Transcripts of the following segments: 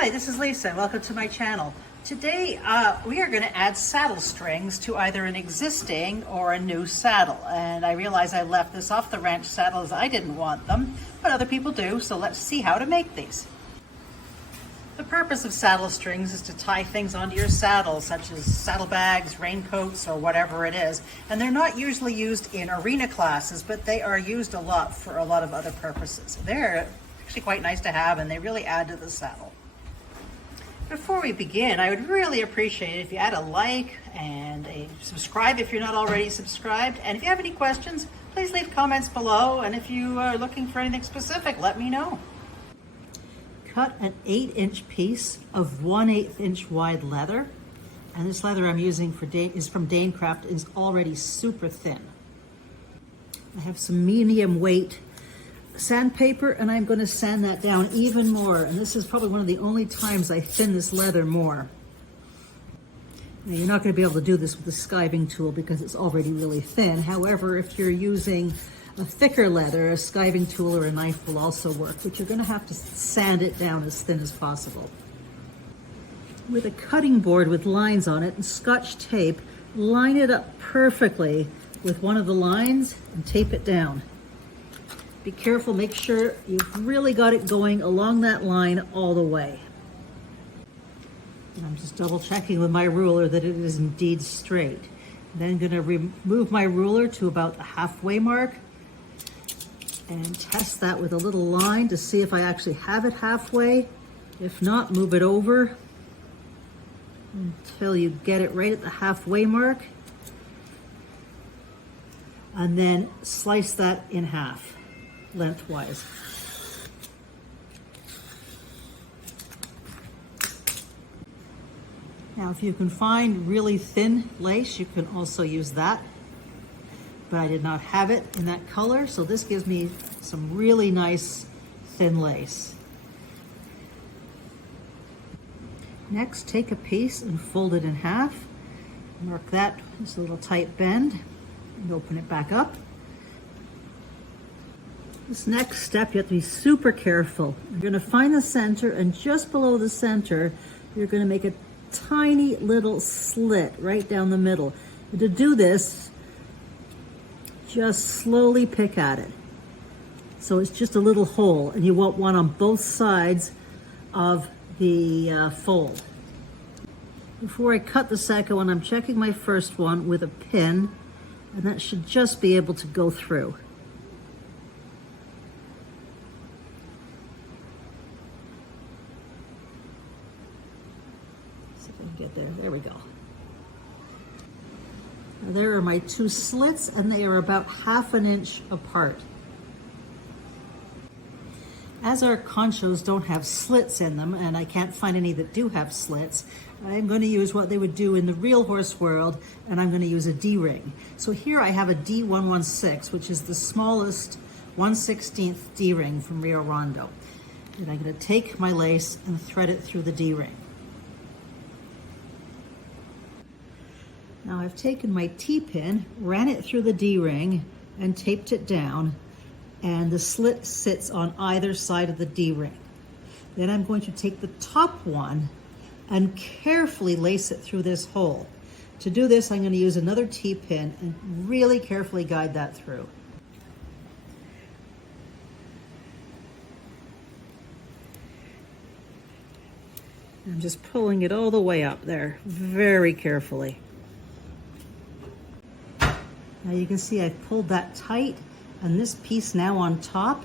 Hi, this is Lisa. Welcome to my channel. Today we are going to add saddle strings to either an existing or a new saddle. And I realize I left this off the ranch saddles. I didn't want them, but other people do. So let's see how to make these. The purpose of saddle strings is to tie things onto your saddle, such as saddlebags, raincoats, or whatever it is. And they're not usually used in arena classes, but they are used a lot for a lot of other purposes. They're actually quite nice to have, and they really add to the saddle. Before we begin, I would really appreciate it if you add a like and a subscribe if you're not already subscribed. And if you have any questions, please leave comments below. And if you are looking for anything specific, let me know. Cut an 8-inch piece of 1/8 inch wide leather. And this leather I'm using is from Danecraft. It is already super thin. I have some medium weight sandpaper, and I'm going to sand that down even more. And this is probably one of the only times I thin this leather more. Now, you're not going to be able to do this with the skiving tool because it's already really thin. However, if you're using a thicker leather, a skiving tool or a knife will also work, but you're going to have to sand it down as thin as possible. With a cutting board with lines on it and Scotch tape, line it up perfectly with one of the lines and tape it down. Be careful, make sure you've really got it going along that line all the way. And I'm just double checking with my ruler that it is indeed straight. Then I'm going to remove my ruler to about the halfway mark and test that with a little line to see if I actually have it halfway. If not, move it over until you get it right at the halfway mark. And then slice that in half, lengthwise. Now, if you can find really thin lace, you can also use that. But I did not have it in that color, so this gives me some really nice thin lace. Next, take a piece and fold it in half. Mark that with a little tight bend and open it back up. This next step, you have to be super careful. You're going to find the center, and just below the center, you're going to make a tiny little slit right down the middle. And to do this, just slowly pick at it. So it's just a little hole, and you want one on both sides of the fold. Before I cut the second one, I'm checking my first one with a pin, and that should just be able to go through. See if I can get there. There we go. Now there are my two slits, and they are about 1/2 inch apart. As our conchos don't have slits in them, and I can't find any that do have slits, I'm going to use what they would do in the real horse world, and I'm going to use a D-ring. So here I have a D116, which is the smallest 1/16 D-ring from Rio Rondo. And I'm going to take my lace and thread it through the D-ring. Now I've taken my T-pin, ran it through the D-ring, and taped it down, and the slit sits on either side of the D-ring. Then I'm going to take the top one and carefully lace it through this hole. To do this, I'm going to use another T-pin and really carefully guide that through. I'm just pulling it all the way up there, very carefully. Now you can see I've pulled that tight, and this piece now on top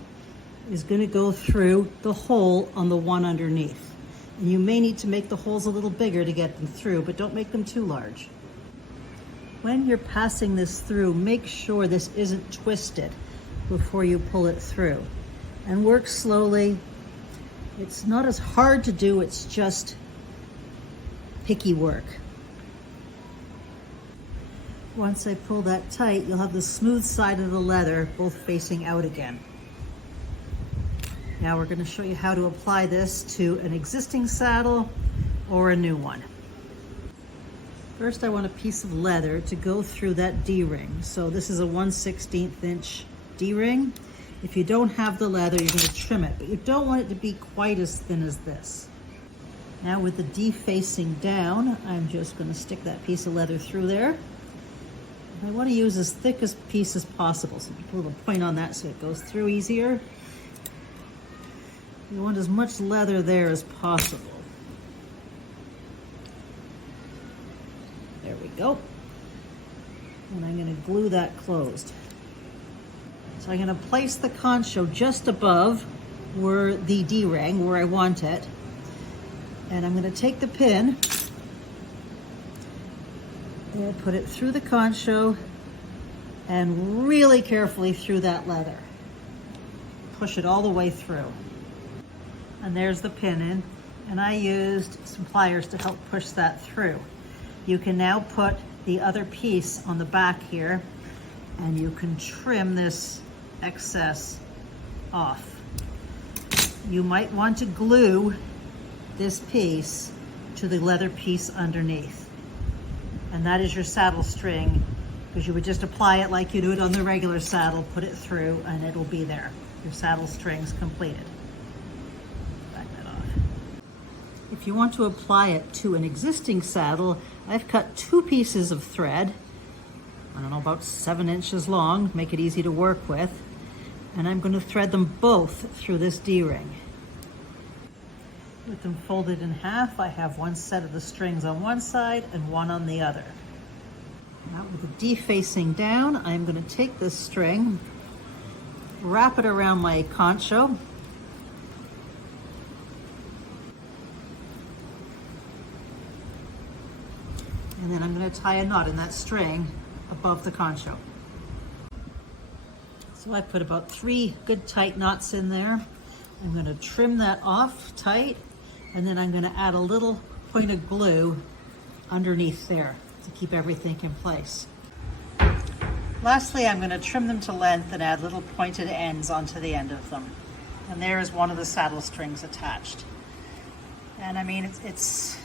is going to go through the hole on the one underneath. And you may need to make the holes a little bigger to get them through, but don't make them too large. When you're passing this through, make sure this isn't twisted before you pull it through. And work slowly. It's not as hard to do, it's just picky work. Once I pull that tight, you'll have the smooth side of the leather both facing out again. Now we're going to show you how to apply this to an existing saddle or a new one. First, I want a piece of leather to go through that D-ring. So this is a 1/16 inch D-ring. If you don't have the leather, you're going to trim it, but you don't want it to be quite as thin as this. Now with the defacing down, I'm just going to stick that piece of leather through there. I want to use as thick a piece as possible, so put a little point on that so it goes through easier. You want as much leather there as possible. There we go. And I'm going to glue that closed. So I'm going to place the concho just above where the D-ring, where I want it. And I'm going to take the pin and put it through the concho and really carefully through that leather. Push it all the way through. And there's the pin in. And I used some pliers to help push that through. You can now put the other piece on the back here and you can trim this excess off. You might want to glue this piece to the leather piece underneath. And that is your saddle string, because you would just apply it like you do it on the regular saddle, put it through, and it'll be there. Your saddle string's completed. Back that off. If you want to apply it to an existing saddle, I've cut 2 pieces of thread, I don't know, about 7 inches long, make it easy to work with, and I'm going to thread them both through this D-ring. With them folded in half, I have one set of the strings on one side and one on the other. Now with the defacing down, I'm going to take this string, wrap it around my concho, and then I'm going to tie a knot in that string above the concho. So I put about 3 good tight knots in there. I'm going to trim that off tight, and then I'm going to add a little point of glue underneath there to keep everything in place. Lastly, I'm going to trim them to length and add little pointed ends onto the end of them. And there is one of the saddle strings attached. And I mean, it's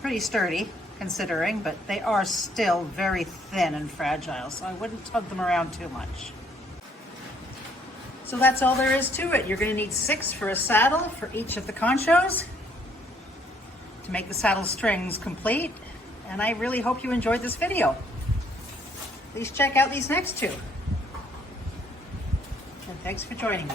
pretty sturdy considering, but they are still very thin and fragile, so I wouldn't tug them around too much. So that's all there is to it. You're going to need 6 for a saddle for each of the conchos to make the saddle strings complete. And I really hope you enjoyed this video. Please check out these next 2. And thanks for joining me.